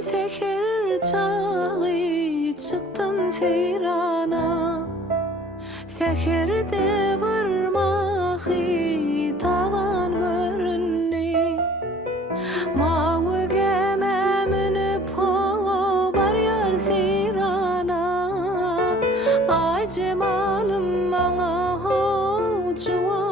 Seher çağı çıktım seyrana, seherde varmağı tavan görünni. Mavi geme minip o bar yar seyrana, ay cemalım bana ho cuan.